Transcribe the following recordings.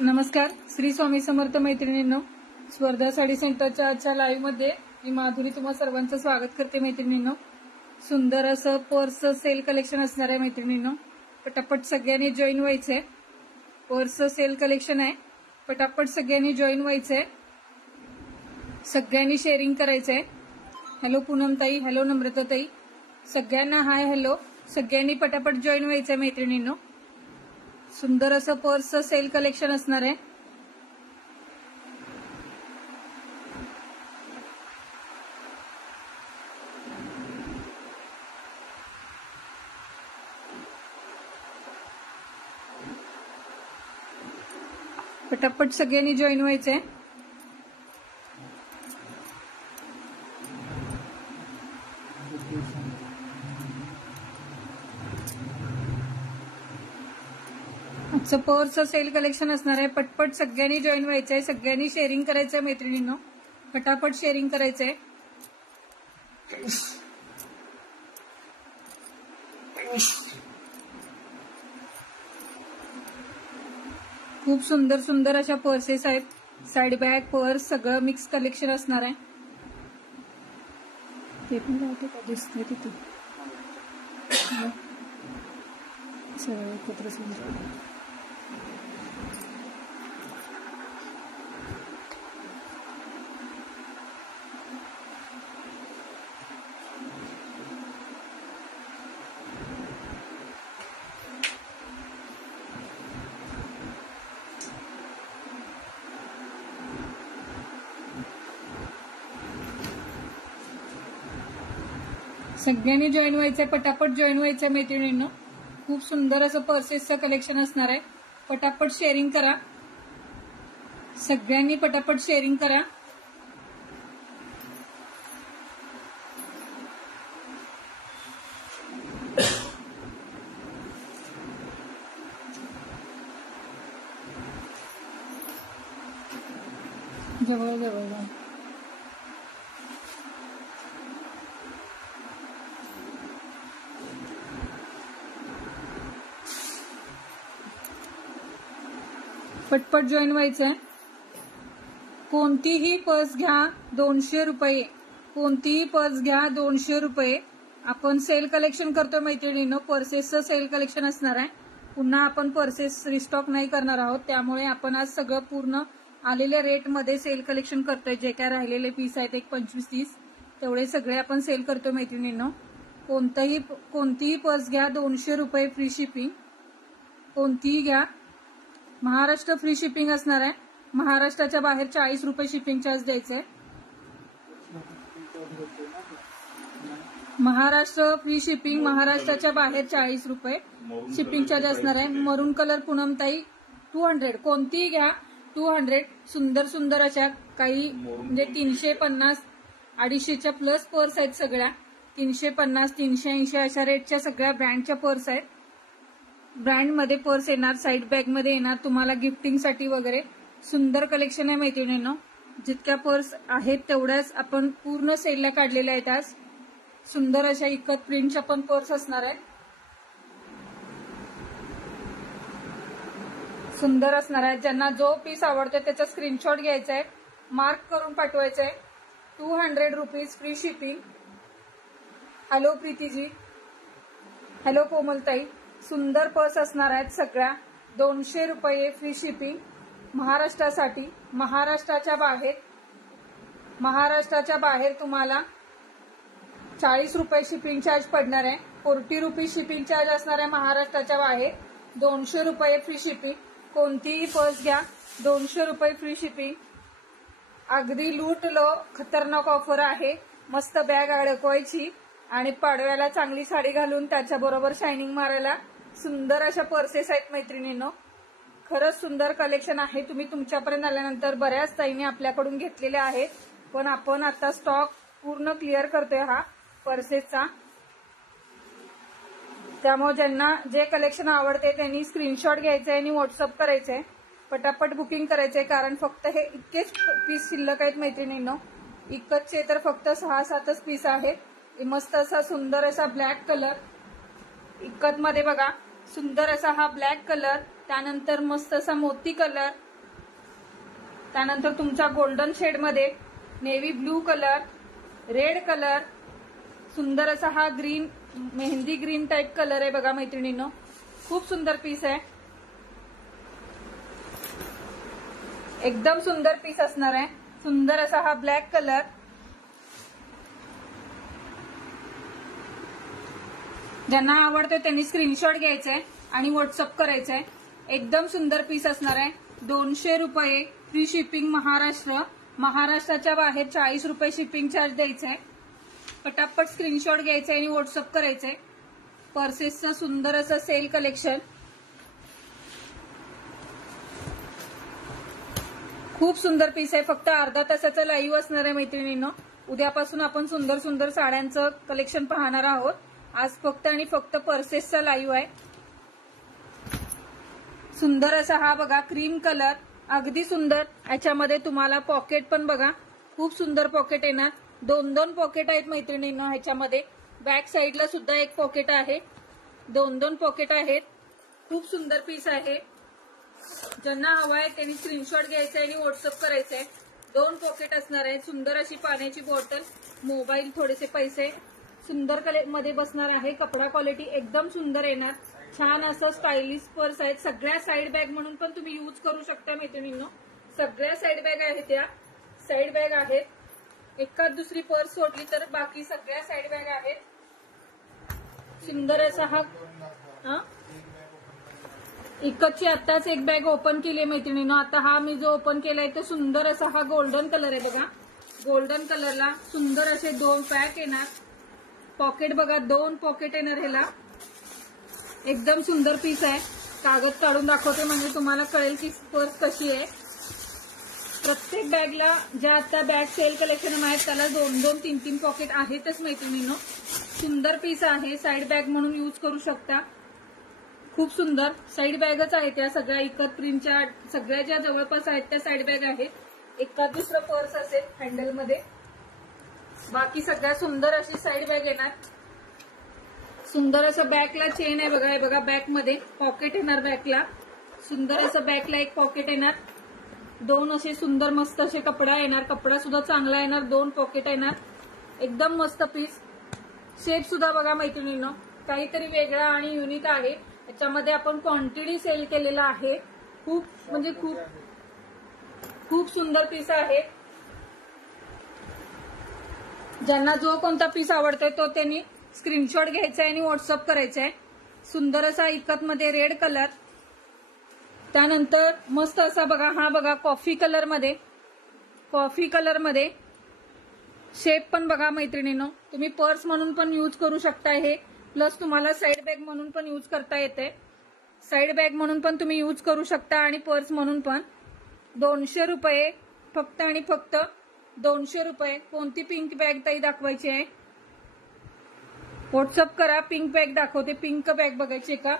नमस्कार. श्री स्वामी समर्थ मैत्रिणींनो, स्वर्धा साडी सेंटरच्या आजच्या लाईव्ह मध्ये मी माधुरी तुम्हा सर्वांचं स्वागत करते. मैत्रिणींनो, सुंदर असं पर्स सेल कलेक्शन असणार आहे. मैत्रिणींनो, पटापट सगळ्यांनी जॉईन व्हायचंय. पर्स सेल कलेक्शन आहे, पटापट सगळ्यांनी जॉईन व्हायचंय. सगळ्यांनी शेअरिंग करायचंय. हॅलो पूनम ताई, हॅलो नम्रता ताई, सगळ्यांना हाय हॅलो. सगळ्यांनी पटापट जॉईन व्हायचंय. मैत्रिणींनो, सुंदर असं पर्स सेल कलेक्शन असणार आहे. पटापट सगळ्यांनी जॉईन व्हायचंय. आजचं पर्स सेल कलेक्शन असणार आहे. पटपट सगळ्यांनी जॉईन व्हायचंय. सगळ्यांनी शेअरिंग करायचंय. मैत्रिणींनो, पटापट शेअरिंग करायचंय. खूप सुंदर सुंदर अशा पर्सेस आहेत. साईड बॅग, पर्स सगळं मिक्स कलेक्शन असणार आहे. ते पण लावते का दिसतंय तिथे सगळं एकत्र समजा. सगळ्यांनी जॉईन व्हायचंय. पटापट जॉईन व्हायचंय. मैत्रिणींनो, खूप सुंदर असं पर्सेसचं कलेक्शन असणार आहे. पटापट शेअरिंग करा. सगळ्यांनी पटापट शेअरिंग करा. जवळ जवळ जा. पटपट जॉईन व्हायचंय. कोणतीही पर्स घ्या 200 रुपये. कोणतीही पर्स घ्या 200 रुपये. आपण सेल कलेक्शन करतो. मैत्रिणींनो, पर्सेसचं सेल कलेक्शन असणार आहे. पुन्हा आपण पर्सेस रिस्टॉक नाही करणार आहोत. त्यामुळे आपण आज सगळं पूर्ण आलेल्या रेटमध्ये सेल कलेक्शन करतोय. जे काय राहिलेले पीस आहेत, एक 25-30 तेवढे सगळे आपण सेल करतोय. मैत्रिणींनो, कोणतीही पर्स घ्या 200 रुपये फ्री शिपिंग. कोणतीही घ्या. महाराष्ट्र फ्री शिपिंग असणार आहे. महाराष्ट्राच्या बाहेर 40 रुपये शिपिंग चार्ज द्यायचंय. महाराष्ट्र फ्री शिपिंग, महाराष्ट्राच्या बाहेर 40 रुपये शिपिंग चार्ज असणार आहे. मरून कलर पूनमताई 200. कोणतीही घ्या 200. सुंदर सुंदर अशा काही म्हणजे 350, 250च्या प्लस पर्स आहेत. सगळ्या 350, 380 अशा रेटच्या सगळ्या ब्रँडच्या पर्स आहेत. ब्रँड मध्ये पर्स येणार, साईड बॅग मध्ये येणार तुम्हाला गिफ्टिंगसाठी वगैरे. सुंदर कलेक्शन आहे. मैत्रिणींनो, जितक्या पर्स आहेत तेवढ्याच आपण पूर्ण सेलला काढलेल्या आहेत. आज सुंदर अशा इकत प्रिंटच्या पण पर्स असणार आहेत. सुंदर असणार आहे. ज्यांना जो पीस आवडतो त्याचा स्क्रीनशॉट घ्यायचा आहे, मार्क करून पाठवायचा आहे. 200 rupees free shipping. Hello Preetiji, hello कोमलताई. सुंदर पर्स असणार आहेत सगळ्या. 200 रुपये फ्री शिपिंग महाराष्ट्रासाठी. महाराष्ट्राच्या बाहेर तुम्हाला 40 रुपये शिपिंग चार्ज पडणार आहे. 40 रुपीज शिपिंग चार्ज असणार आहे महाराष्ट्राच्या बाहेर. 200 रुपये फ्री शिपिंग. कोणतीही पर्स घ्या 200 रुपये फ्री शिपिंग. अगदी लूट लो खतरनाक ऑफर आहे. मस्त बॅग अडकवायची आणि पाडव्याला चांगली साडी घालून त्याच्याबरोबर शायनिंग मारायला सुंदर अशा पर्सेस आहेत. मैत्रिणींनो, खरंच सुंदर कलेक्शन आहे. तुम्ही तुमच्यापर्यंत आल्यानंतर बऱ्याच ताईंनी आपल्याकडून घेतलेले आहेत, पण आपण आता स्टॉक पूर्ण क्लिअर करतोय हा पर्सेसचा. त्यामुळे ज्यांना जे कलेक्शन आवडते त्यांनी स्क्रीनशॉट घ्यायचे आणि व्हॉट्सअप करायचंय. पटापट बुकिंग करायचंय, कारण फक्त हे इतकेच पीस शिल्लक आहेत. मैत्रिणींनो, इकतचे तर फक्त 6-7च पीस आहेत. मस्त असा सुंदर असा ब्लॅक कलर इकत मध्ये बघा, सुंदर असा हा ब्लॅक कलर, त्यानंतर मस्त असा मोती कलर, त्यानंतर तुमचा गोल्डन शेड मध्ये navy blue colour, red colour, सुंदर असा हा green, mehndi green type colour आहे बघा मैत्रिणींनो, खूप सुंदर पीस आहे, एकदम सुंदर पीस असणार आहे। सुंदर असा हा ब्लॅक कलर, ज्यांना आवडते त्यांनी स्क्रीनशॉट घ्यायचाय आणि व्हॉट्सअप करायचंय। एकदम सुंदर पीस असणार आहे। 200 रुपये फ्री शिपिंग महाराष्ट्र, महाराष्ट्राच्या बाहेर 40 रुपये शिपिंग चार्ज द्यायचंय। पटापट स्क्रीनशॉट घ्यायचंय आणि व्हॉट्सअप करायचंय। पर्सेसचं सुंदर असं सेल कलेक्शन, खूप सुंदर पीस आहे। फक्त अर्धा तासाचं लाईव्ह असणार आहे मैत्रिणींनो। उद्यापासून आपण सुंदर सुंदर साड्यांचं कलेक्शन पाहणार आहोत। आज फक्त आणि फक्त पर्सेसचा लाईव्ह आहे। सुंदर असा हा बघा क्रीम कलर, अगदी सुंदर। याच्यामध्ये तुम्हाला पॉकेट पण बघा, खूप सुंदर पॉकेट येणार। 2-2 पॉकेट आहेत मैत्रिणींनो ह्याच्यामध्ये। बॅक साईडला सुद्धा एक पॉकेट आहे, 2-2 पॉकेट आहेत। खूप सुंदर पीस आहे। ज्यांना हवा आहे त्यांनी स्क्रीनशॉट घ्यायचा आणि व्हॉट्सअप करायचंय। 2 पॉकेट असणार आहे। सुंदर अशी पाण्याची बॉटल, मोबाईल, थोडेसे पैसे, सुंदर कलर मध्ये बसणार आहे। कपडा क्वालिटी एकदम सुंदर येणार। छान असं स्टायलिश पर्स आहेत। सगळ्या साईड बॅग म्हणून पण तुम्ही यूज करू शकता मैत्रिणींनो। सगळ्या साईड बॅग आहेत, त्या साईड बॅग आहेत। एकाच दुसरी पर्स सोडली तर बाकी सगळ्या साईड बॅग आहेत। सुंदर असा हा इकडची आताच एक बॅग ओपन केली आहे मैत्रिणींनो। आता हा मी जो ओपन केलाय तो सुंदर असा हा गोल्डन कलर आहे बघा। गोल्डन कलरला सुंदर असे 2 पॅक येणार। पॉकेट बघा, 2 पॉकेट येणार ह्याला। एकदम सुंदर पीस आहे। कागद काढून दाखवते म्हणजे तुम्हाला कळेल की पर्स कशी आहे। प्रत्येक बॅगला ज्या आता बॅग सेल कलेक्शन आहेत त्याला 2-2, 3-3 पॉकेट आहेतच मैत्रिणींनो। सुंदर पीस आहे, साईड बॅग म्हणून यूज करू शकता। खूप सुंदर साईड बॅगच आहेत त्या सगळ्या। इकत प्रिंटच्या सगळ्या ज्या जवळपास आहेत त्या साईड बॅग आहेत। एकाच दुसरं पर्स असेल हँडल मध्ये, बाकी सगळ्या सुंदर अशी साईड बॅग येणार। सुंदर असं बॅकला चेन आहे बघा, हे बघा बॅक मध्ये पॉकेट येणार बॅकला। सुंदर असं बॅकला एक पॉकेट येणार। 2 असे सुंदर मस्त असे कपडा येणार। कपडा सुद्धा चांगला येणार। 2 पॉकेट येणार। एकदम मस्त पीस। शेप सुद्धा बघा मैत्रिणींनो, काहीतरी वेगळा आणि युनिक आहे। याच्यामध्ये आपण क्वांटिटी सेल केलेला आहे। खूप म्हणजे खूप सुंदर पीस आहे। ज्यांना जो कोणता पीस आवडतोय तो त्यांनी स्क्रीनशॉट घ्यायचा आणि व्हॉट्सअप करायचंय। सुंदर असा इकत मध्ये रेड कलर, त्यानंतर मस्त असा बघा हा बघा कॉफी कलर मध्ये, कॉफी कलर मध्ये शेप पण बघा मैत्रिणींनो। तुम्ही पर्स म्हणून पण यूज करू शकता हे, प्लस तुम्हाला साईड बॅग म्हणून पण यूज करता येते। साईड बॅग म्हणून पण तुम्ही यूज करू शकता आणि पर्स म्हणून पण। 200 रुपये फक्त आणि फक्त 200 रुपये। कोणती पिंक बॅग ताई दाखवायची आहे व्हॉट्सअप करा। पिंक बॅग दाखवते, पिंक बॅग बघायची का?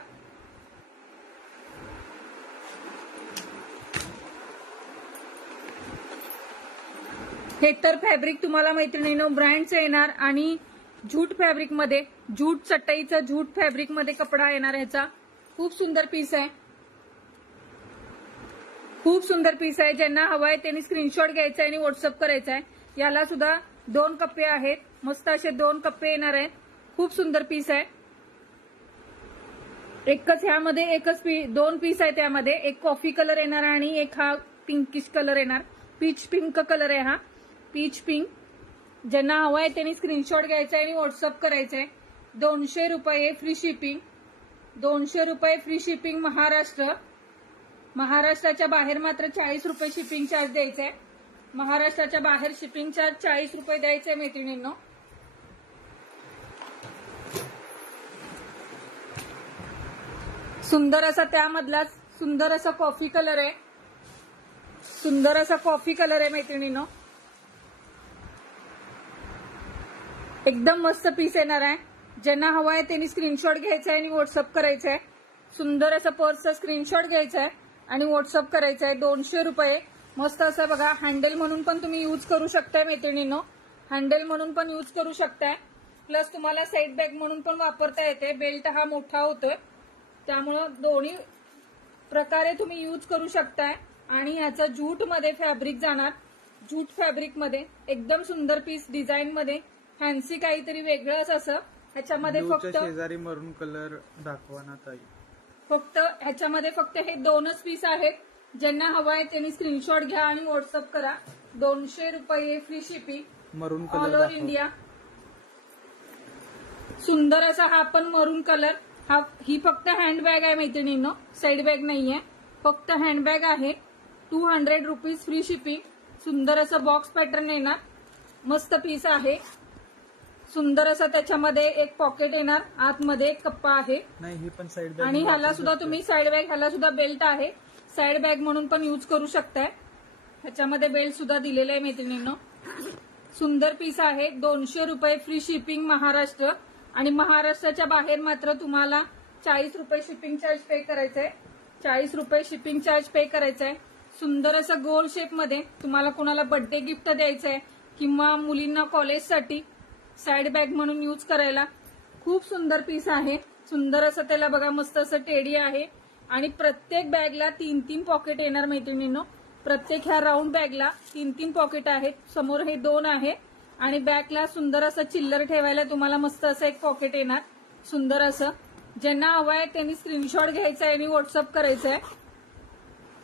हे तर फॅब्रिक तुम्हाला मैत्रिणींनो ब्रँडचं येणार आणि जूट फॅब्रिक मध्ये, जूट चटईचा जूट फॅब्रिक मध्ये कपडा येणार ह्याचा। खूप सुंदर पीस आहे, खूप सुंदर पीस आहे। ज्यांना हवाय त्यांनी स्क्रीनशॉट घ्यायचा आणि व्हॉट्सअप करायचा आहे। याला सुद्धा 2 कप्पे आहेत, मस्त असे 2 कप्पे येणार आहेत। खूप सुंदर पीस आहे। एकच ह्यामध्ये एकच 2 पीस आहे त्यामध्ये। एक कॉफी कलर येणार आणि एक हा पिंकिश कलर येणार। पीच पिंक कलर आहे हा, पीच पिंक। ज्यांना हवाय त्यांनी स्क्रीनशॉट घ्यायचा आणि व्हॉट्सअप करायचंय। 200 रुपये फ्री शिपिंग, 200 रुपये फ्री शिपिंग महाराष्ट्र। महाराष्ट्राच्या बाहेर मात्र 40 रुपये शिपिंग चार्ज द्यायचा आहे। महाराष्ट्राच्या बाहेर शिपिंग चार्ज 40 रुपये द्यायचे मैत्रिणींनो। सुंदर असा त्यामधलाच सुंदर असा कॉफी कलर आहे, सुंदर असा कॉफी कलर आहे मैत्रिणींनो। एकदम मस्त पीस येणार आहे। ज्यांना हवा आहे त्यांनी स्क्रीनशॉट घ्यायचा आहे आणि व्हॉट्सअप करायचा आहे। सुंदर असं पर्सचा स्क्रीनशॉट घ्यायचा आहे आणि व्हॉट्सअप करायचा आहे। 200 रुपये। मस्त असं बघा, हँडल म्हणून पण तुम्ही यूज करू शकताय मैत्रिणींनो। हँडल म्हणून पण यूज करू शकताय, प्लस तुम्हाला साईड बॅग म्हणून पण वापरता येते। बेल्ट हा मोठा होतोय त्यामुळे दोन्ही प्रकारे तुम्ही यूज करू शकताय। आणि ह्याचा जूट मध्ये फॅब्रिक जाणार, जूट फॅब्रिक मध्ये एकदम सुंदर पीस, डिझाईन मध्ये फॅन्सी काहीतरी वेगळंच असं। ह्याच्यामध्ये फक्त शेजारी मरून कलर दाखवा ना ताई। फक्त ह्याच्यामध्ये फक्त हे 2च पीस आहेत, ज्यांना हवाय त्यांनी स्क्रीनशॉट घ्या आणि व्हॉट्सअप करा। 200 रुपये फ्री शिपिंग, मरून ऑल कलर ओव्हर इंडिया। सुंदर असा हा पण मरून कलर, ही फक्त हँडबॅग आहे मैत्रिणींनो, साईड बॅग नाहीये, फक्त हँडबॅग आहे। 200 रुपीज फ्री शिपिंग। सुंदर असं बॉक्स पॅटर्न येणार, मस्त पीस आहे। सुंदर असं त्याच्यामध्ये एक पॉकेट येणार, आतमध्ये एक कप्पा आहे नाही, ही पण साईड बॅग आणि ह्याला सुद्धा तुम्ही साईड बॅग, ह्याला सुद्धा बेल्ट आहे, साईड बॅग म्हणून पण यूज करू शकताय। ह्याच्यामध्ये बेल्ट सुद्धा दिलेला आहे मैत्रिणींनो। सुंदर पीस आहे। 200 रुपये फ्री शिपिंग महाराष्ट्र, आणि महाराष्ट्राच्या बाहेर मात्र तुम्हाला 40 रुपये शिपिंग चार्ज पे करायचंय, 40 रुपये शिपिंग चार्ज पे करायचंय। सुंदर असं गोल शेप मध्ये तुम्हाला कोणाला बर्थडे गिफ्ट द्यायचंय किंवा मुलींना कॉलेजसाठी साईड बॅग म्हणून यूज करायला खूप सुंदर पीस आहे। सुंदर असं त्याला बघा, मस्त असं टेडी आहे आणि प्रत्येक बॅगला 3-3 पॉकेट येणार मैत्रिणींनो। प्रत्येक ह्या राऊंड बॅगला 3-3 पॉकेट आहेत, समोर हे 2 आहे आणि बॅगला सुंदर असं चिल्लर ठेवायला तुम्हाला मस्त असं एक पॉकेट येणार, सुंदर असं। ज्यांना हवंय त्यांनी स्क्रीनशॉट घ्यायचा आहे आणि व्हॉट्सअप करायचंय।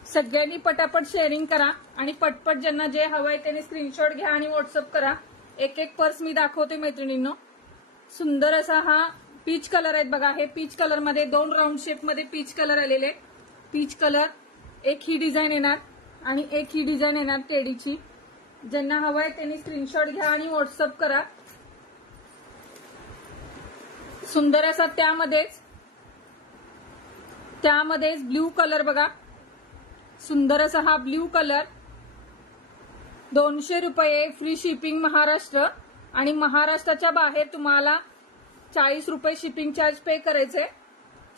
सगळ्यांनी पटापट शेअरिंग करा आणि पटपट ज्यांना जे हवंय त्यांनी स्क्रीनशॉट घ्या आणि व्हॉट्सअप करा। एक एक पर्स मी दाखवते मैत्रिणींनो। सुंदर असा हा पीच कलर आहे बघा, हे पीच कलर मध्ये 2 राऊंड शेप मध्ये पीच कलर आलेले, पीच कलर। एक ही डिझाईन येणार आणि एक ही डिझाईन येणार टेडीची। ज्यांना हवंय त्यांनी स्क्रीनशॉट घ्या आणि व्हॉट्सअप करा। सुंदर असा त्यामध्येच ब्ल्यू कलर बघा, सुंदर असा हा ब्ल्यू कलर। 200 रुपये फ्री शिपिंग महाराष्ट्र, आणि महाराष्ट्राच्या बाहेर तुम्हाला 40 रुपये शिपिंग चार्ज पे करायचे,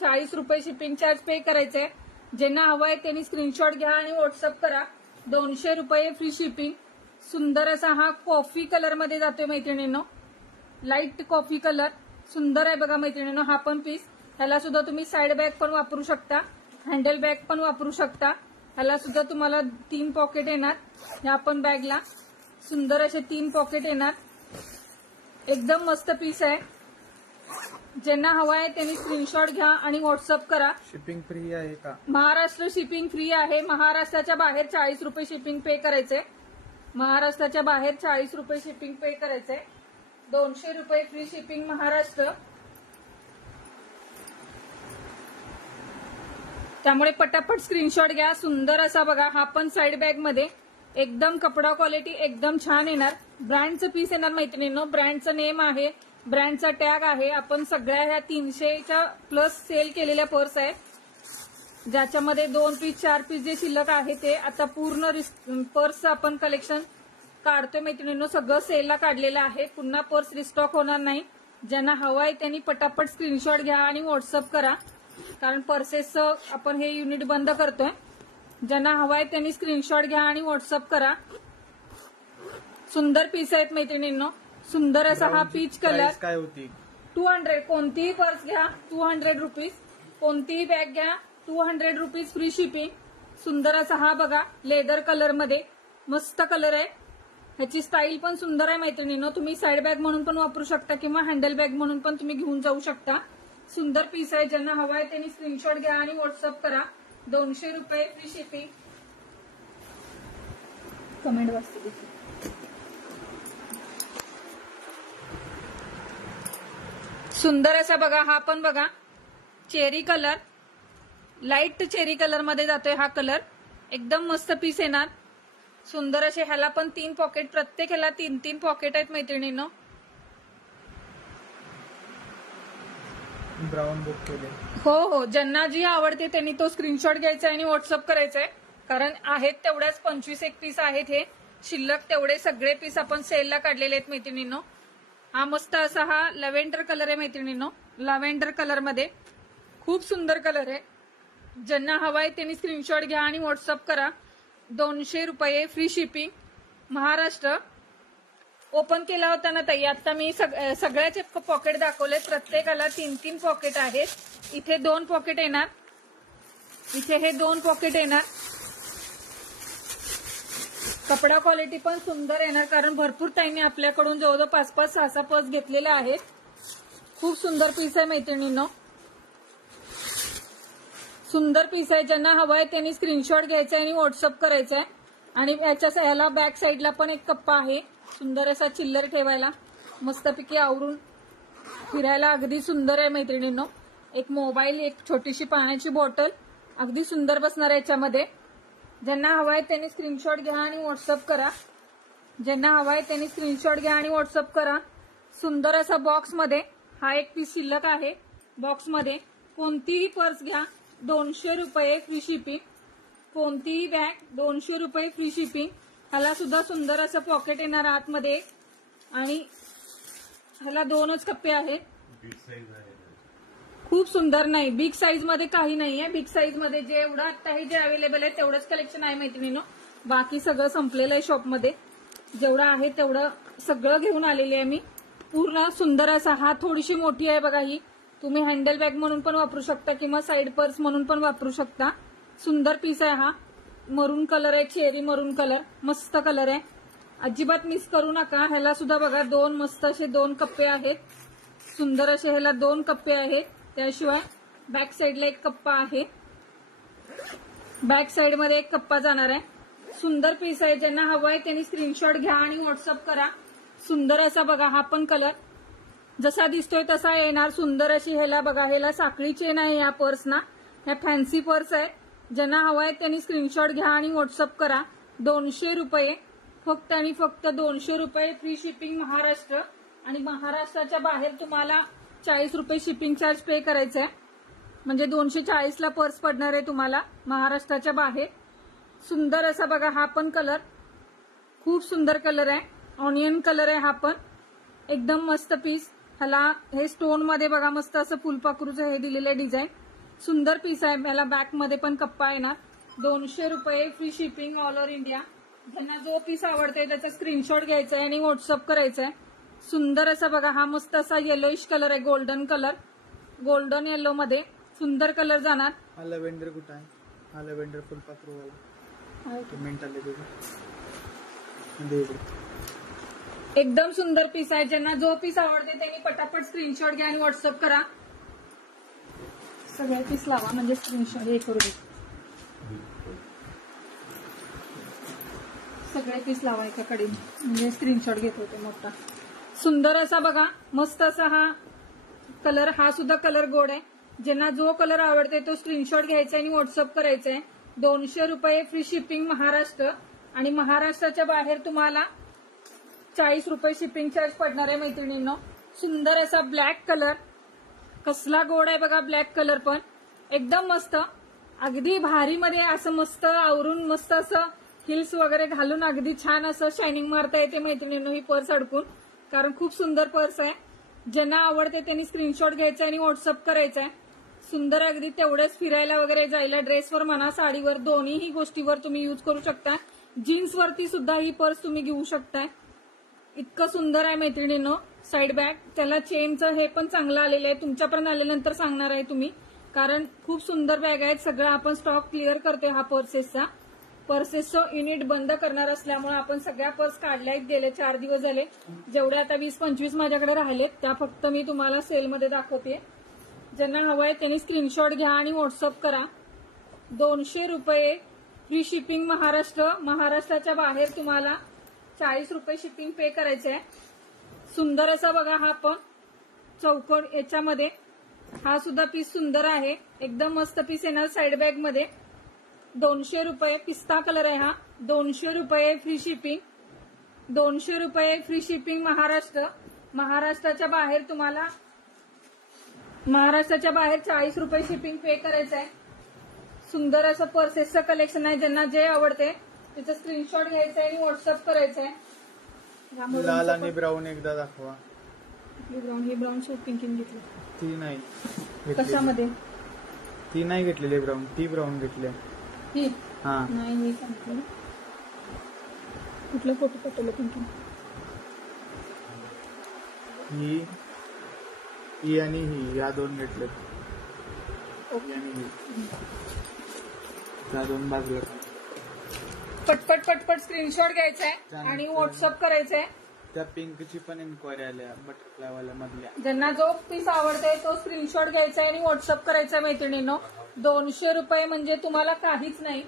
40 रुपये शिपिंग चार्ज पे करायचे। ज्यांना हवंय त्यांनी स्क्रीनशॉट घ्या आणि व्हॉट्सअप करा। 200 रुपये फ्री शिपिंग। सुंदर असा हा कॉफी कलर मध्ये जातोय मैत्रिणींनो, लाईट कॉफी कलर, सुंदर आहे बघा मैत्रिणींनो हा पण पीस। ह्याला सुद्धा तुम्ही साईड बॅग पण वापरू शकता, हँडल बॅग पण वापरू शकता। ह्याला सुद्धा तुम्हाला 3 पॉकेट येणार, ह्या पण बॅगला सुंदर असे 3 पॉकेट येणार, एकदम मस्त पीस आहे। ज्यांना हवा आहे त्यांनी स्क्रीनशॉट घ्या आणि व्हॉट्सअप करा। शिपिंग फ्री आहे का? महाराष्ट्र शिपिंग फ्री आहे। महाराष्ट्राच्या बाहेर 40 रुपये शिपिंग पे करायचे, महाराष्ट्राच्या बाहेर 40 रुपये शिपिंग पे करायचे। 200 रुपये फ्री शिपिंग महाराष्ट्र। त्यामुळे पटापट स्क्रीनशॉट घ्या। सुंदर असा बघा हा पण साईड बॅग मध्ये एकदम कपडा क्वालिटी एकदम छान येणार, ब्रँडचं पीस येणार मैत्रिणींनो, ब्रँडचं नेम आहे, ब्रँडचा टॅग आहे। आपण सगळ्या ह्या 300च्या प्लस सेल केलेल्या पर्स आहेत, ज्याच्यामध्ये 2 पीस 4 पीस जे शिल्लक आहे ते आता पूर्ण पर्स आपण कलेक्शन काढतोय मैत्रिणींनो, सगळं सेलला काढलेलं आहे, पुन्हा पर्स रिस्टॉक होणार नाही। ज्यांना हवाय त्यांनी पटापट स्क्रीनशॉट घ्या आणि व्हॉट्सअप करा, कारण पर्सेसचं आपण हे युनिट बंद करतोय। ज्यांना हवाय त्यांनी स्क्रीनशॉट घ्या आणि व्हॉट्सअप करा। सुंदर पीस आहेत मैत्रिणींनो, सुंदर असा हा पीच कलर। काय होती? 200, कोणतीही पर्स घ्या 200 रुपीज, कोणतीही बॅग घ्या 200 रुपीज फ्री शिपिंग। सुंदर असा हा बघा लेदर कलर मध्ये मस्त कलर आहे, ह्याची स्टाईल पण सुंदर आहे मैत्रिणींनो। तुम्ही साईड बॅग म्हणून पण वापरू शकता किंवा हँडल बॅग म्हणून पण तुम्ही घेऊन जाऊ शकता। सुंदर पीस आहे, ज्यांना हवाय त्यांनी स्क्रीनशॉट घ्या आणि व्हॉट्सअप करा। 200 रुपये फ्री शिपिंग। कमेंट वाचते। सुंदर असा बघा हा पण बघा cherry colour, light cherry colour मध्ये जातोय हा कलर, एकदम मस्त पीस येणार। सुंदर असे ह्याला पण 3 पॉकेट, प्रत्येक ह्याला 3-3 पॉकेट आहेत मैत्रिणींनो। ब्राऊन बुक केले। हो, ज्यांना जी आवडते त्यांनी तो स्क्रीनशॉट घ्यायचा आणि व्हॉट्सअप करायचंय, कारण आहेत तेवढ्याच 25 पीस आहेत, हे शिल्लक तेवढे सगळे पीस आपण सेलला काढलेले आहेत मैत्रिणींनो। हा मस्त असा हा लव्हेंडर कलर आहे मैत्रिणींनो, लव्हेंडर कलर मध्ये खूप सुंदर कलर आहे। ज्यांना हवाय त्यांनी स्क्रीनशॉट घ्या आणि व्हॉट्सअप करा। 200 रुपये फ्री शिपिंग महाराष्ट्र। ओपन केला होता ना ताई, आता मी सगळ्याचे पॉकेट दाखवले, प्रत्येकाला 3-3 पॉकेट आहेत। इथे 2 पॉकेट येणार, इथे हे 2 पॉकेट येणार, कपडा क्वालिटी पण सुंदर येणार, कारण भरपूर ताईंनी आपल्याकडून जवळजवळ 5-5, 6-6 पर्स घेतलेले आहेत. खूप सुंदर पीस आहे मैत्रिणींनो, सुंदर पीस आहे. ज्यांना हवं आहे त्यांनी स्क्रीनशॉट घ्यायचा आणि व्हॉट्सअप करायचा आहे. आणि याला बॅक साईडला पण एक कप्पा आहे, सुंदर असा चिल्लर ठेवायला, मस्तपैकी आवरून फिरायला अगदी सुंदर आहे मैत्रिणींनो. एक मोबाईल, एक छोटीशी पाण्याची बॉटल, अगदी सुंदर बसणार आहे याच्यामध्ये. ज्यांना हवा आहे त्यांनी स्क्रीनशॉट घ्या आणि व्हॉट्सअप करा. ज्यांना हवा आहे त्यांनी स्क्रीनशॉट घ्या आणि व्हॉट्सअप करा. सुंदर असा बॉक्समध्ये हा एक पीस शिल्लक आहे. बॉक्समध्ये कोणतीही पर्स घ्या 200 रुपये फ्री शिपिंग, कोणतीही बॅग 200 रुपये फ्री शिपिंग. ह्याला सुद्धा सुंदर असं पॉकेट येणार आतमध्ये आणि ह्याला 2च कप्पे आहेत. खूप सुंदर. नाही, बिग साईज मध्ये काही नाहीये. बिग साईज मध्ये जेवढं आता हे जे अवेलेबल आहे तेवढंच कलेक्शन आहे मैत्रिणींनो. बाकी सगळं संपलेलं आहे शॉपमध्ये. जेवढं आहे तेवढं सगळं घेऊन आलेली आहे मी. पूर्ण सुंदर असा, हा थोडीशी मोठी आहे बघा ही. तुम्ही हँडल बॅग म्हणून पण वापरू शकता किंवा साईड पर्स म्हणून पण वापरू शकता. सुंदर पीस आहे हा. मरून कलर आहे, चेरी मरून कलर, मस्त कलर आहे. अजिबात मिस करू नका. ह्याला सुद्धा बघा 2 मस्त असे 2 कप्पे आहेत. सुंदर असे ह्याला 2 कप्पे आहेत. त्याशिवाय बॅक साईडला एक कप्पा आहे. बॅक साईड मध्ये एक कप्पा जाणार आहे. सुंदर पीस आहे. ज्यांना हवं आहे त्यांनी स्क्रीनशॉट घ्या आणि व्हॉट्सअप करा. सुंदर असा बघा, हा पण कलर जसा दिसतोय तसा येणार. सुंदर अशी ह्याला बघा, ह्याला साखळी चेन आहे या पर्सना. ह्या फॅन्सी पर्स आहे. ज्यांना हवं आहे त्यांनी स्क्रीनशॉट घ्या आणि व्हॉट्सअप करा. 200 रुपये, फक्त आणि फक्त 200 रुपये फ्री शिपिंग महाराष्ट्र. आणि महाराष्ट्राच्या बाहेर तुम्हाला 40 रुपये शिपिंग चार्ज पे करायचं आहे. म्हणजे 240ला पर्स पडणार आहे तुम्हाला महाराष्ट्राच्या बाहेर. सुंदर असा बघा, हा पण कलर खूप सुंदर कलर आहे. ऑनियन कलर आहे हा पण, एकदम मस्त पीस. ह्याला हे स्टोन मध्ये बघा मस्त असं फुलपाखरूचं हे दिलेलं डिझाईन. सुंदर पीस आहे. ह्याला बॅक मध्ये पण कप्पा येणार. 200 रुपये free shipping all over India. ज्यांना जो पीस आवडतोय त्याचा स्क्रीनशॉट घ्यायचा आहे आणि व्हॉट्सअप करायचा आहे. सुंदर असा बघा, हा मस्त असा येलोइश कलर आहे, गोल्डन कलर, गोल्डन येलो मध्ये सुंदर कलर जाणार. हा लव्हेंडर कुठं आहे? हा लव्हेंडर फुलपाखरूवाला पेमेंट आले तुझे. एकदम सुंदर पीस आहे. ज्यांना जो पीस आवडते त्यांनी पटापट स्क्रीनशॉट घ्या आणि व्हॉट्सअप करा. सगळे पीस लावा म्हणजे स्क्रीनशॉट हे करू दे. सगळे पीस लावा एकाकडे म्हणजे स्क्रीनशॉट घेत होते मोठा. सुंदर असा बघा, मस्त असा हा कलर, हा सुद्धा कलर गोड आहे. ज्यांना जो कलर आवडते तो स्क्रीनशॉट घ्यायचा आणि व्हॉट्सअप करायचा आहे. 200 रुपये फ्री शिपिंग महाराष्ट्र. आणि महाराष्ट्राच्या बाहेर तुम्हाला 40 रुपये शिपिंग चार्ज पडणार आहे मैत्रिणींनो. सुंदर असा ब्लॅक कलर, कसला गोड आहे बघा. ब्लॅक कलर पण एकदम मस्त, अगदी भारी मध्ये असं मस्त आवरून मस्त असं हिल्स वगैरे घालून अगदी छान असं शायनिंग मारता येते मैत्रिणींनो ही पर्स अडकून. कारण खूप सुंदर पर्स आहे. ज्यांना आवडते त्यांनी स्क्रीनशॉट घ्यायचा आणि व्हॉट्सअप करायचा आहे. सुंदर अगदी तेवढेच फिरायला वगैरे जायला, ड्रेसवर म्हणा साडीवर, दोन्हीही गोष्टीवर तुम्ही यूज करू शकता. जीन्सवरती सुद्धा ही पर्स तुम्ही घेऊ शकताय. इतकं सुंदर आहे मैत्रिणींनो. साईड बॅग, त्याला चेनचं हे पण चांगलं आलेलं आहे. तुमच्यापर्यंत आल्यानंतर सांगणार आहे तुम्ही, कारण खूप सुंदर बॅग आहेत. सगळं आपण स्टॉक क्लिअर करतोय हा पर्सेसचं युनिट बंद करणार असल्यामुळे आपण सगळ्या पर्स काढल्यात. गेले 4 दिवस झाले. जेवढे आता 20-25 माझ्याकडे राहिलेत त्या फक्त मी तुम्हाला सेलमध्ये दाखवते. ज्यांना हवंय त्यांनी स्क्रीनशॉट घ्या आणि व्हॉट्सअप करा. 200 रुपये फ्री शिपिंग महाराष्ट्र. महाराष्ट्राच्या बाहेर तुम्हाला 40 रुपये शिपिंग पे करायचे आहे. सुंदर असा बघा, हा पण चौकोन याच्यामध्ये, हा सुद्धा पीस सुंदर आहे. एकदम मस्त पीस येणार साईड बॅग मध्ये. 200 रुपये, पिस्ता कलर आहे हा. 200 रुपये फ्री शिपिंग. 200 रुपये फ्री शिपिंग महाराष्ट्र. महाराष्ट्राच्या बाहेर तुम्हाला 40 रुपये शिपिंग पे करायचं आहे. सुंदर असं पर्सेसचं कलेक्शन आहे. ज्यांना जे आवडते त्याचा स्क्रीनशॉट घ्यायचा आहे आणि व्हॉट्सअप करायचा आहे. लाल आणि ब्राऊन एकदा दाखवा. ही ब्राऊन सूट पिंकिंग घेतली. ती नाही कशामध्ये? ती नाही घेतलेली ब्राऊन, ती ब्राऊन घेतली. ही हा नाही, मी सांगितलं कुठलं फोटो पाठवलं पिंकिंग. ही आणि ही, या 2 घेतले. त्या 2 बाजूला. पटपट पटपट स्क्रीनशॉट घ्यायचा आहे आणि त्यानंतर- व्हॉट्सअप करायचा आहे. त्या पिंकची पण इन्क्वायरी आल्या बटरफ्लाय वाल्या मधल्या. ज्यांना जो पीस आवडतोय तो स्क्रीनशॉट घ्यायचा आहे आणि व्हॉट्सअप करायचा मैत्रिणींनो. 200 रुपये म्हणजे तुम्हाला काहीच नाही.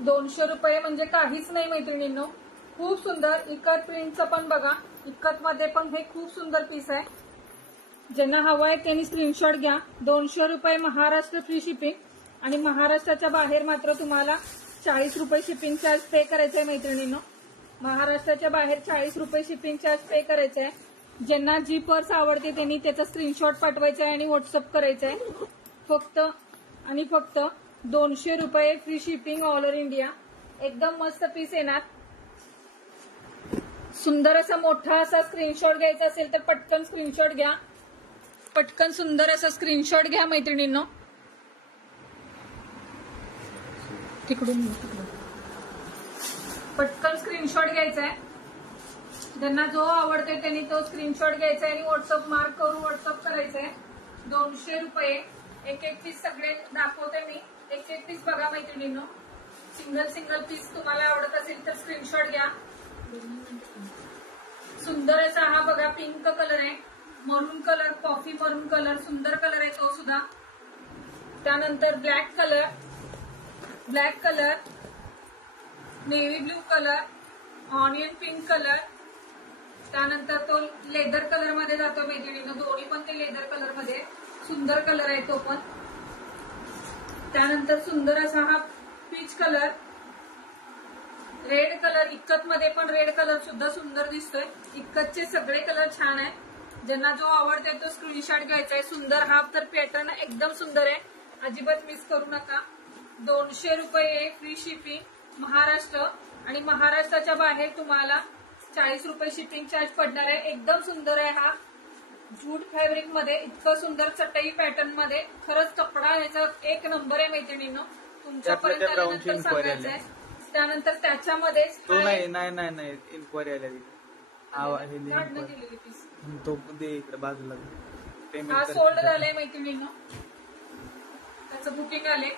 200 रुपये म्हणजे काहीच नाही मैत्रिणींनो. खूप सुंदर इकत प्रिंटचं पण बघा. इकत मध्ये पण हे खूप सुंदर पीस आहे. ज्यांना हवं आहे त्यांनी स्क्रीनशॉट घ्या. 200 रुपये महाराष्ट्र फ्री शिपिंग आणि महाराष्ट्राच्या बाहेर मात्र तुम्हाला 40 रुपये शिपिंग चार्ज पे करायचं आहे मैत्रिणींनो. महाराष्ट्राच्या बाहेर 40 रुपये शिपिंग चार्ज पे करायचं आहे. ज्यांना जी पर्स आवडते त्यांनी त्याचा स्क्रीनशॉट पाठवायचा आहे आणि व्हॉट्सअप करायचं आहे. फक्त आणि फक्त 200 रुपये free shipping all over India. एकदम मस्त पीस येणार. सुंदर असा मोठा असा स्क्रीनशॉट घ्यायचा असेल तर पटकन स्क्रीनशॉट घ्या. पटकन सुंदर असा स्क्रीनशॉट घ्या मैत्रिणींनो. तिकडून पटकन स्क्रीनशॉट घ्यायचा आहे. ज्यांना जो आवडतोय त्यांनी तो स्क्रीनशॉट घ्यायचा आहे आणि व्हॉट्सअप मार्क करून व्हॉट्सअप करायचा आहे. 200 रुपये. एक एक पीस सगळे दाखवते मी. एक एक पीस बघा मैत्रिणींनो. सिंगल सिंगल पीस तुम्हाला आवडत असेल तर स्क्रीनशॉट घ्या. सुंदर असा हा बघा पिंक कलर आहे. मरून कलर, कॉफी मरून कलर, सुंदर कलर आहे तो सुद्धा. त्यानंतर black colour, navy blue colour, onion pink colour. त्यानंतर तो लेदर कलर मध्ये जातो मैत्रिणींनो. दोन्ही पण ते लेदर कलर मध्ये. सुंदर कलर आहे तो पण. त्यानंतर सुंदर असा हा peach colour, red colour. Ikat मध्ये पण रेड कलर सुद्धा सुंदर दिसतोय. इक्कतचे सगळे कलर छान आहे. ज्यांना जो आवडतोय तो स्क्रीनशॉट घ्यायचा आहे. सुंदर हा तर पॅटर्न एकदम सुंदर आहे. अजिबात मिस करू नका. 200 रुपये फ्री शिपिंग महाराष्ट्र आणि महाराष्ट्राच्या बाहेर तुम्हाला 40 रुपये शिपिंग चार्ज पडणार आहे. एकदम सुंदर आहे हा. जूट फॅब्रिक मध्ये इतकं सुंदर चटई पॅटर्न मध्ये. खरंच कपडा ह्याचा एक नंबर आहे मैत्रिणींनो. तुमच्यापर्यंत आल्यानंतर सांगायचं आहे. त्यानंतर त्याच्यामध्येच तो नाही इन्क्वायरी आल्या दिलेली पीस तो दे इकडे बाजूला. हा सोल्ड झालाय मैत्रिणींनो. त्याचं बुकिंग आले.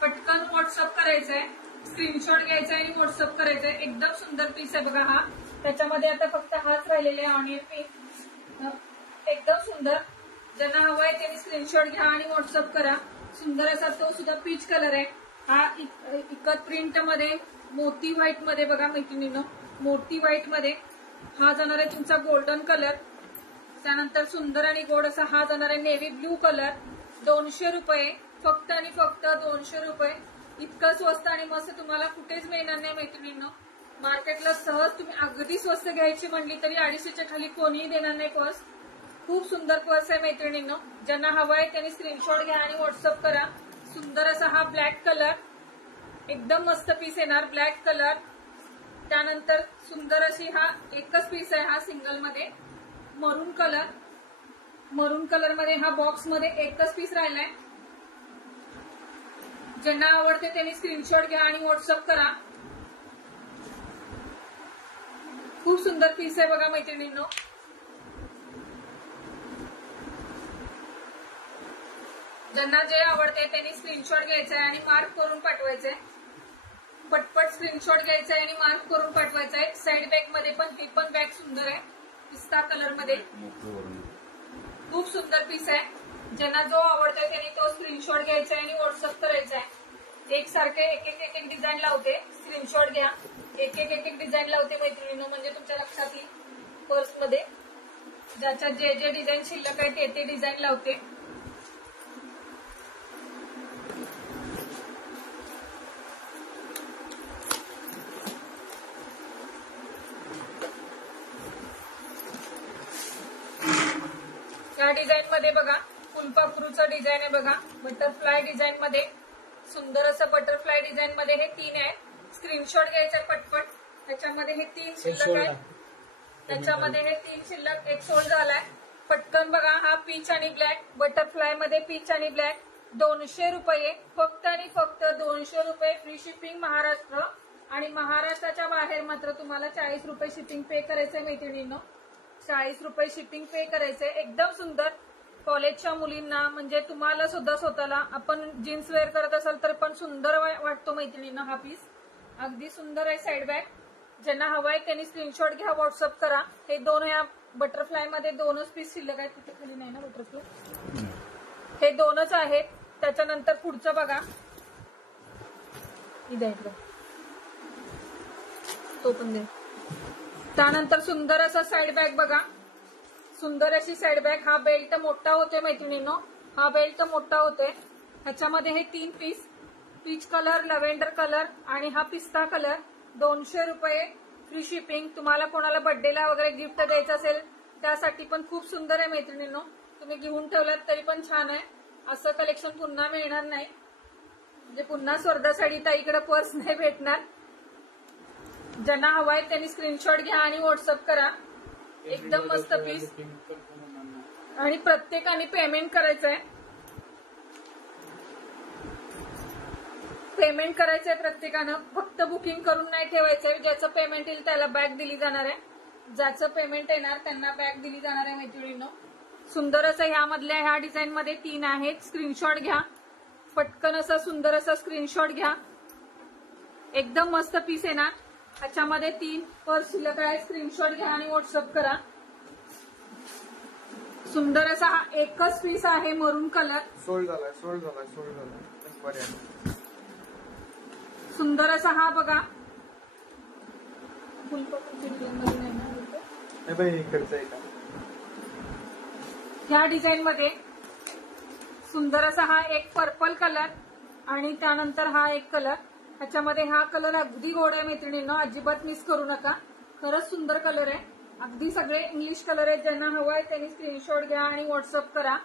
पटकन व्हॉट्सअप करायचंय. स्क्रीनशॉट घ्यायचा आणि व्हॉट्सअप करायचंय. एकदम सुंदर पीस आहे बघा हा. त्याच्यामध्ये आता फक्त हाच राहिलेले ऑनियन पिंक. एकदम सुंदर. ज्यांना हवा आहे त्यांनी स्क्रीनशॉट घ्या आणि व्हॉट्सअप करा. सुंदर असा तो सुद्धा पीच कलर आहे. हा इकत प्रिंट मध्ये मोती व्हाईट मध्ये बघा मैत्रिणींनो. मोती व्हाईट मध्ये हा जाणार आहे तुमचा गोल्डन कलर. त्यानंतर सुंदर आणि गोड असा हा जाणार आहे नेव्ही ब्ल्यू कलर. 200 रुपये. फक्त आणि फक्त 200 रुपये. इतकं स्वस्त आणि मस्त तुम्हाला कुठेच मिळणार नाही मैत्रिणींनो. मार्केटला सहज तुम्ही अगदी स्वस्त घ्यायची म्हणली तरी 250च्या खाली कोणीही देणार नाही पर्स. खूप सुंदर पर्स आहे मैत्रिणींनो. ज्यांना हवा आहे त्यांनी स्क्रीनशॉट घ्या आणि व्हॉट्सअप करा. सुंदर असा हा ब्लॅक कलर. एकदम मस्त पीस येणार ब्लॅक कलर. त्यानंतर सुंदर अशी हा एकच पीस आहे हा सिंगल मध्ये. मरून कलर मध्ये हा बॉक्स मध्ये एकच पीस राहिलाय. ज्यांना आवडते त्यांनी स्क्रीनशॉट घ्या आणि व्हॉट्सअप करा. खूप सुंदर पीस आहे बघा मैत्रिणींनो. ज्यांना जे आवडते त्यांनी स्क्रीनशॉट घ्यायचा आहे आणि मार्क करून पाठवायचंय. पटपट स्क्रीनशॉट घ्यायचा आहे आणि मार्क करून पाठवायचा आहे. साईड बॅग मध्ये पण ही पण बॅग सुंदर आहे. पिस्ता कलर मध्ये खूप सुंदर पीस आहे. ज्यांना जो आवडतोय त्यांनी तो स्क्रीनशॉट घ्यायचा आहे आणि व्हॉट्सअप करायचा आहे. एकसारखे एक एक डिझाईन लावते. स्क्रीनशॉट घ्या. एक एक डिझाईन लावते मैत्रिणींनो. म्हणजे तुमच्या लक्षात येईल. पर्स मध्ये ज्याच्यात जे डिझाईन शिल्लक आहे ते डिझाईन लावते. या डिझाईन मध्ये बघा फुलपाखरूचं डिझाईन आहे बघा. बटरफ्लाय डिझाईन मध्ये सुंदर असं बटरफ्लाय डिझाईन मध्ये हे 3 आहे. स्क्रीनशॉट घ्यायचा पटपट. त्याच्यामध्ये हे 3 शिल्लक आहे. त्याच्यामध्ये हे 3 शिल्लक. एक सोल्ड झालाय. पटकन बघा हा पीच आणि ब्लॅक. बटरफ्लाय मध्ये पीच आणि ब्लॅक. 200 रुपये. फक्त आणि फक्त 200 रुपये फ्री शिपिंग महाराष्ट्र आणि महाराष्ट्राच्या बाहेर मात्र तुम्हाला 40 रुपये शिपिंग पे करायचंय मैत्रिणींनो. 40 रुपये शिपिंग पे करायचंय. एकदम सुंदर. कॉलेजच्या मुलींना म्हणजे तुम्हाला सुद्धा स्वतःला आपण जीन्स वेअर करत असाल तर पण सुंदर वाटतो मैत्रिणींना हा पीस. अगदी सुंदर आहे साईड बॅग. ज्यांना हवाय त्यांनी स्क्रीनशॉट घ्या, व्हॉट्सअप करा. हे दोन या बटरफ्लाय मध्ये दोनच पीस शिल्लक आहेत. तिथे खाली नाही ना बटरफ्लाय, हे दोनच आहेत. त्याच्यानंतर पुढचं बघा, इथं तो पण दे. त्यानंतर सुंदर असं साईड बॅग बघा, सुंदर अशी साईड बॅग. हा बेल्ट मोठा होते मैत्रिणींनो, हा बेल्ट मोठा होते. ह्याच्यामध्ये हे 3 piece, peach colour, lavender colour आणि हा पिस्ता कलर. 200 रुपये फ्री शिपिंग. तुम्हाला कोणाला बर्थडेला वगैरे गिफ्ट द्यायचं असेल त्यासाठी पण खूप सुंदर आहे मैत्रिणींनो. तुम्ही घेऊन ठेवलात तरी पण छान आहे. असं कलेक्शन पुन्हा मिळणार नाही, म्हणजे पुन्हा स्वर्धा साडी ताईकडे पर्स नाही भेटणार. ज्यांना हवाय त्यांनी स्क्रीनशॉट घ्या आणि व्हॉट्सअप करा. एकदम मस्त पीस. आणि प्रत्येकाने पेमेंट करायचंय, पेमेंट करायचंय प्रत्येकानं. फक्त बुकिंग करून नाही ठेवायचंय. ज्याचं पेमेंट येईल त्याला बॅग दिली जाणार आहे. ज्याचं पेमेंट येणार त्यांना बॅग दिली जाणार आहे मैत्रिणींनो. सुंदर असं ह्यामधल्या ह्या डिझाईन मध्ये 3 आहेत. स्क्रीनशॉट घ्या पटकन, असं सुंदर असं स्क्रीनशॉट घ्या. एकदम मस्त पीस आहे ना. ह्याच्यामध्ये 3 पर्स शिल्लक आहे. स्क्रीनशॉट घ्या आणि व्हॉट्सअप करा. सुंदर असा हा एकच पीस आहे, मरून कलर. सोल्ड झालाय. सुंदर असा हा बघा, ह्या डिझाईन मध्ये सुंदर असा हा एक पर्पल कलर आणि त्यानंतर हा एक कलर. ह्याच्यामध्ये हा कलर अगदी गोड आहे मैत्रिणींनो, अजिबात मिस करू नका. खरंच सुंदर कलर आहे. अगदी सगळे इंग्लिश कलर आहेत. ज्यांना हवं आहे त्यांनी स्क्रीनशॉट घ्या आणि व्हॉट्सअप करा.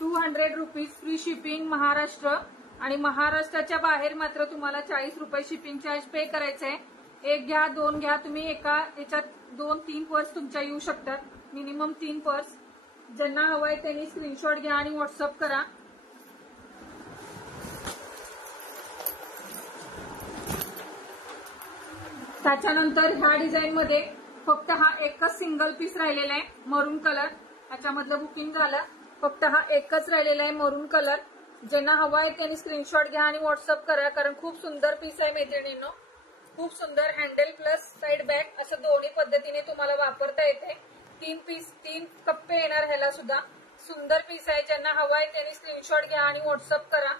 200 रुपीज फ्री शिपिंग महाराष्ट्र. आणि महाराष्ट्राच्या बाहेर मात्र तुम्हाला 40 रुपये शिपिंग चार्ज पे करायचं आहे. 1 घ्या 2 घ्या, तुम्ही एका याच्यात 2-3 पर्स तुमच्या येऊ शकतात. Minimum 3 purse. ज्यांना हवं आहे त्यांनी स्क्रीनशॉट घ्या आणि व्हॉट्सअप करा. त्याच्यानंतर ह्या डिझाईन मध्ये फक्त हा एकच सिंगल पीस राहिलेला आहे, मरून कलर. ह्याच्यामधलं बुकिंग झालं. फक्त हा एकच राहिलेला आहे, मरून कलर. ज्यांना हवा आहे त्यांनी स्क्रीनशॉट घ्या आणि व्हॉट्सअप करा, कारण खूप सुंदर पीस आहे मैत्रिणींनो. खूप सुंदर हँडल प्लस साईड बॅग असं दोन्ही पद्धतीने तुम्हाला वापरता येते. 3 पीस 3 कप्पे येणार ह्याला सुद्धा. सुंदर पीस आहे. ज्यांना हवा आहे त्यांनी स्क्रीनशॉट घ्या आणि व्हॉट्सअप करा.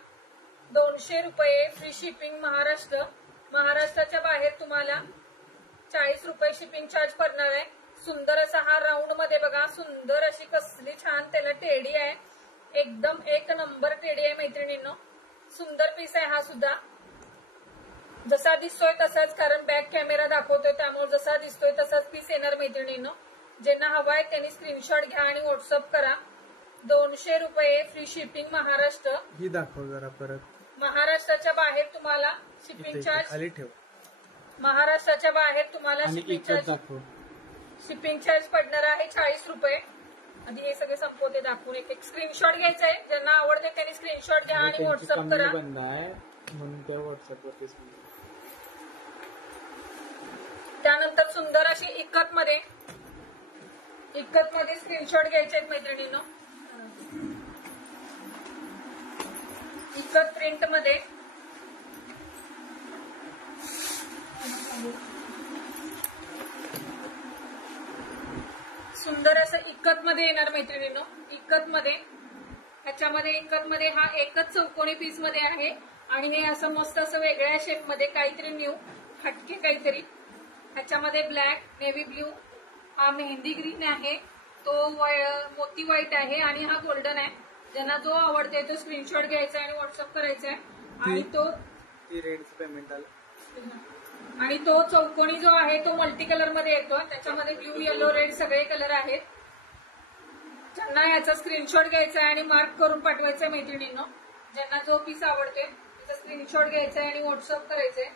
200 रुपये फ्री शिपिंग महाराष्ट्र. महाराष्ट्राच्या बाहेर तुम्हाला 40 रुपये शिपिंग चार्ज पडणार आहे. सुंदर असा हा राऊंड मध्ये बघा, सुंदर अशी कसली छान त्याला टेडी आहे. एकदम एक नंबर टेडी आहे मैत्रिणींनो. सुंदर पीस आहे हा सुद्धा. जसा दिसतोय तसाच, कारण बॅक कॅमेरा दाखवतोय त्यामुळे जसा दिसतोय तसाच पीस येणार मैत्रिणींनो. ज्यांना हवाय त्यांनी स्क्रीनशॉट घ्या आणि व्हॉट्सअप करा. 200 रुपये फ्री शिपिंग महाराष्ट्र. ही दाखव जरा परत. महाराष्ट्राच्या बाहेर तुम्हाला शिपिंग चार्ज खाली ठेव. महाराष्ट्राच्या बाहेर तुम्हाला शिपिंग चार्ज पडणार आहे 40 रुपये. आधी हे सगळे संपवते दाखवून एक स्क्रीनशॉट घ्यायचा आहे. ज्यांना आवडते त्यांनी स्क्रीनशॉट घ्या आणि व्हॉट्सअप करा. म्हणून त्या व्हॉट्सअपवरती. त्यानंतर सुंदर अशी इकत मध्ये स्क्रीनशॉट घ्यायचे आहेत मैत्रिणींनो. इकत प्रिंट मध्ये सुंदर असं इकत मध्ये येणार मैत्रिणींनो. इकत मध्ये ह्याच्यामध्ये इकत मध्ये हा एकच चौकोनी पीस मध्ये आहे आणि हे असं मस्त असं वेगळ्या शेप मध्ये काहीतरी न्यू हटके काहीतरी. ह्याच्यामध्ये ब्लॅक, नेव्ही ब्ल्यू, हा मेहंदी ग्रीन आहे, तो मोती व्हाईट आहे आणि हा गोल्डन आहे. ज्यांना जो आवडते तो स्क्रीनशॉट घ्यायचा आणि व्हॉट्सअप करायचा आहे. आणि तो रेडचं पेमेंट आलं. आणि तो चौकोनी जो आहे तो मल्टी कलर मध्ये येतो. त्याच्यामध्ये ब्ल्यू, येलो, रेड सगळे कलर आहेत. ज्यांना याचा स्क्रीनशॉट घ्यायचा आहे आणि मार्क करून पाठवायचा मैत्रिणींनो. ज्यांना जो पीस आवडते त्याचा स्क्रीनशॉट घ्यायचा आहे आणि व्हॉट्सअप करायचंय.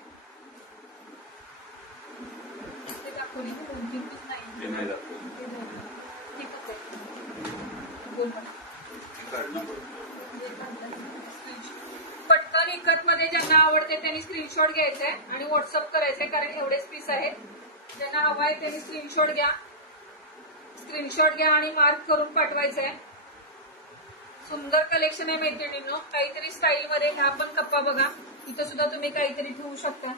ते दाखवले 2-3 पीस नाही. पटकन इकत मध्ये ज्यांना आवडते त्यांनी स्क्रीनशॉट घ्यायचाय आणि व्हॉट्सअप करायचंय, कारण एवढेच पीस आहेत. ज्यांना हवा आहे त्यांनी स्क्रीनशॉट घ्या आणि मार्क करून पाठवायचंय. सुंदर कलेक्शन आहे मैत्रिणींनो. काहीतरी स्टाईल मध्ये ह्या पण कप्पा बघा, इथं सुद्धा तुम्ही काहीतरी ठेवू शकता.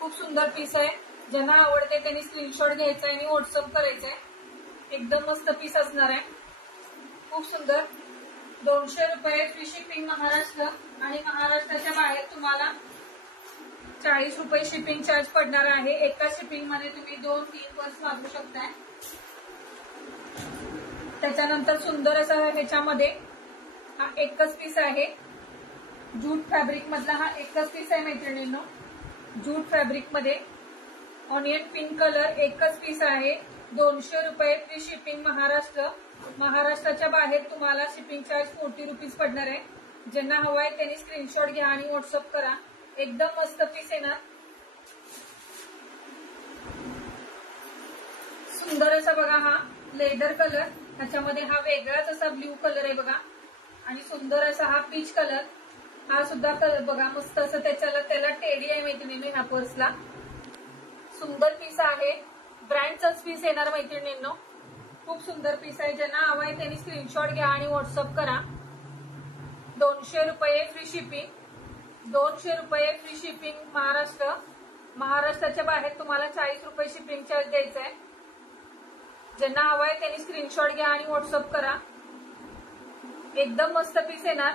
खूप सुंदर पीस आहे. ज्यांना आवडते त्यांनी स्क्रीनशॉट घ्यायचा आणि व्हॉट्सअप करायचंय. एकदम मस्त पीस असणार आहे. खूप सुंदर. 200 रुपये फ्री शिपिंग महाराष्ट्र आणि महाराष्ट्राच्या बाहेर तुम्हाला 40 रुपये शिपिंग चार्ज पडणार आहे. एका शिपिंग मध्ये तुम्ही 2-3 पर्स मागवू शकताय. त्याच्यानंतर सुंदर असा ह्याच्यामध्ये हा एकच पीस आहे. जूट फॅब्रिक मधला हा एकच पीस आहे मैत्रिणींनो. जूट फॅब्रिक मध्ये ऑनियन पिंक कलर एकच पीस आहे. 200 रुपये फ्री शिपिंग महाराष्ट्र. महाराष्ट्राच्या बाहेर तुम्हाला शिपिंग चार्ज 40 रुपीज पडणार आहे. ज्यांना हवाय त्यांनी स्क्रीनशॉट घ्या आणि व्हॉट्सअप करा. एकदम मस्त पीस येणार. सुंदर असा बघा हा लेदर कलर. ह्याच्यामध्ये हा वेगळाच असा ब्ल्यू कलर आहे बघा. आणि सुंदर असा हा पीच कलर. हा सुद्धा कलर बघा मस्त असं त्याला टेडी आहे मैत्रिणींनो. ह्या पर्सला सुंदर पीस आहे. ब्रँडचाच पीस येणार मैत्रिणींनो. खूप सुंदर पीस आहे. ज्यांना हवाय त्यांनी स्क्रीनशॉट घ्या आणि व्हॉट्सअप करा. 200 रुपये फ्री शिपिंग. 200 रुपये फ्री शिपिंग महाराष्ट्र. महाराष्ट्राच्या बाहेर तुम्हाला 40 रुपये शिपिंग चार्ज द्यायचा आहे. ज्यांना हवाय त्यांनी स्क्रीनशॉट घ्या आणि व्हॉट्सअप करा. एकदम मस्त पीस येणार.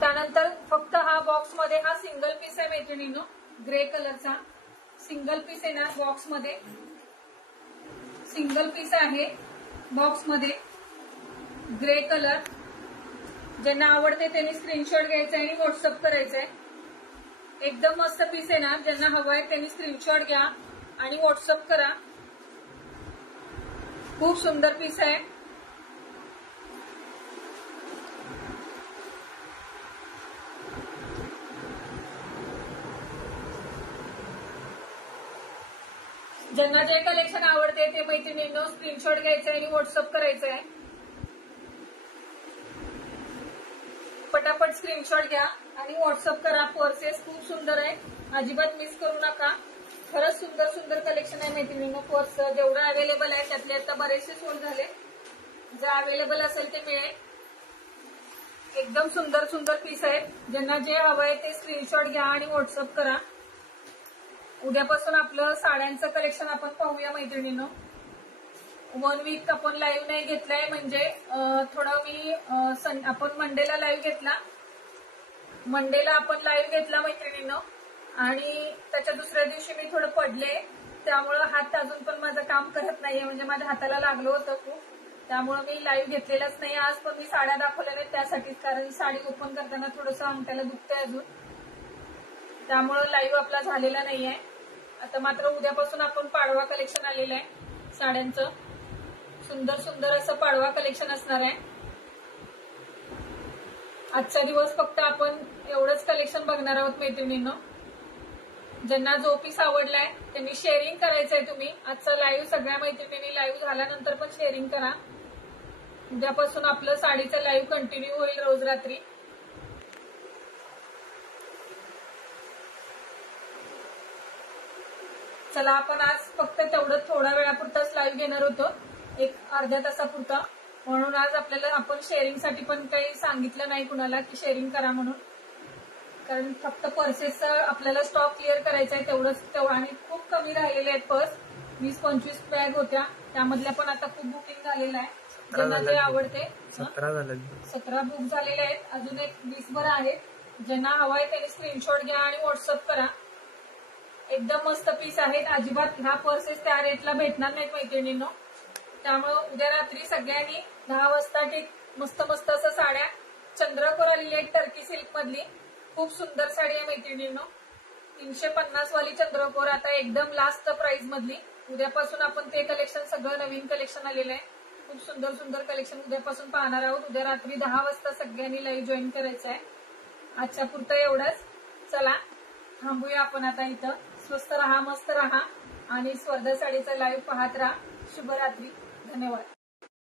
त्यानंतर फक्त हा बॉक्स मध्ये हा सिंगल पीस आहे मैत्रिणींनो. ग्रे कलरचा सिंगल पीस येणार बॉक्स मध्ये. सिंगल पीस आहे बॉक्स मध्ये ग्रे कलर. ज्यांना आवडते त्यांनी स्क्रीनशॉट घ्यायचा आणि व्हॉट्सअप करायचंय. एकदम मस्त पीस येणार. ज्यांना हवाय त्यांनी स्क्रीनशॉट घ्या आणि व्हॉट्सअप करा. खूप सुंदर पीस आहे. ज्यांना जे कलेक्शन आवडते ते मैत्रिणींनो स्क्रीनशॉट घ्यायचं आणि व्हॉट्सअप करायचं आहे. पटापट स्क्रीनशॉट घ्या आणि व्हॉट्सअप करा. पर्सेस खूप सुंदर आहे. अजिबात मिस करू नका. खरंच सुंदर सुंदर कलेक्शन आहे मैत्रिणींनो. पर्स जेवढं अवेलेबल आहे त्यातले आता बरेचसे सोल्ड झाले. जे अवेलेबल असेल ते मिळेल. एकदम सुंदर सुंदर पीस आहे. ज्यांना जे हवंय ते स्क्रीनशॉट घ्या आणि व्हॉट्सअप करा. उद्यापासून आपलं साड्यांचं कलेक्शन आपण पाहूया मैत्रिणींनो. 1 वीक आपण लाईव्ह नाही घेतलाय म्हणजे थोडं आपण मंडेला लाईव्ह घेतला. मंडेला आपण लाईव्ह घेतला मैत्रिणींनो आणि त्याच्या दुसऱ्या दिवशी मी थोडं पडले. त्यामुळं हात अजून पण माझं काम करत नाहीये. म्हणजे माझ्या हाताला लागलं होतं खूप. त्यामुळे मी लाईव्ह घेतलेलाच नाही. आज पण मी साड्या दाखवल्या नाहीत त्यासाठीच. कारण साडी ओपन करताना थोडंसं अंगठ्याला दुखतंय अजून. त्यामुळं लाईव्ह आपला झालेला नाहीये. आता मात्र उद्यापासून आपण पाडवा कलेक्शन आलेलं आहे साड्यांचं. सुंदर सुंदर असं पाडवा कलेक्शन असणार आहे. आजचा दिवस फक्त आपण एवढंच कलेक्शन बघणार आहोत मैत्रिणींनो. ज्यांना जो पीस आवडलाय त्यांनी शेअरिंग करायचंय तुम्ही. आजचा लाईव्ह सगळ्या मैत्रिणींनी लाईव्ह झाल्यानंतर पण शेअरिंग करा. उद्यापासून आपलं साडीचं लाईव्ह कंटिन्यू होईल रोज रात्री. चला आपण आज फक्त तेवढं थोड्या वेळापुरताच लाईव्ह घेणार होतो. एक अर्ध्या तासापुरता. म्हणून आज आपल्याला आपण शेअरिंगसाठी पण काही सांगितलं नाही कुणाला की शेअरिंग करा म्हणून. कारण फक्त पर्सेस आपल्याला स्टॉक क्लिअर करायचा आहे तेवढंच. आणि खूप कमी राहिलेले आहेत पर्स. 20-25 बॅग होत्या. त्यामधल्या पण आता खूप बुकिंग झालेलं आहे. ज्यांना जे आवडते 17 बुक झालेले आहेत. अजून एक 20 भर आहेत. ज्यांना हवाय त्यांनी स्क्रीनशॉट घ्या आणि व्हॉट्सअप करा. एकदम मस्त पीस आहेत. अजिबात ह्या पर्सेस त्या रेटला भेटणार नाहीत मैत्रिणींनो. त्यामुळे उद्या रात्री सगळ्यांनी 10 वाजता मस्त मस्त असं साड्या. चंद्रकोर आलेली आहे टर्की सिल्क मधली. खूप सुंदर साडी आहे मैत्रिणींनो. 350 वाली चंद्रकोर आता एकदम लास्ट प्राइस मधली. उद्यापासून आपण ते कलेक्शन सगळं नवीन कलेक्शन आलेलं आहे. खूप सुंदर सुंदर कलेक्शन उद्यापासून पाहणार आहोत. उद्या रात्री 10 वाजता सगळ्यांनी लाईव्ह जॉईन करायचं आहे. आजच्या पुरतं एवढंच. चला थांबूया आपण आता इथं. स्वस्त राहा, मस्त राहा आणि स्वर्धा साडीचा लाईव्ह पाहत राहा. शुभरात्री. धन्यवाद.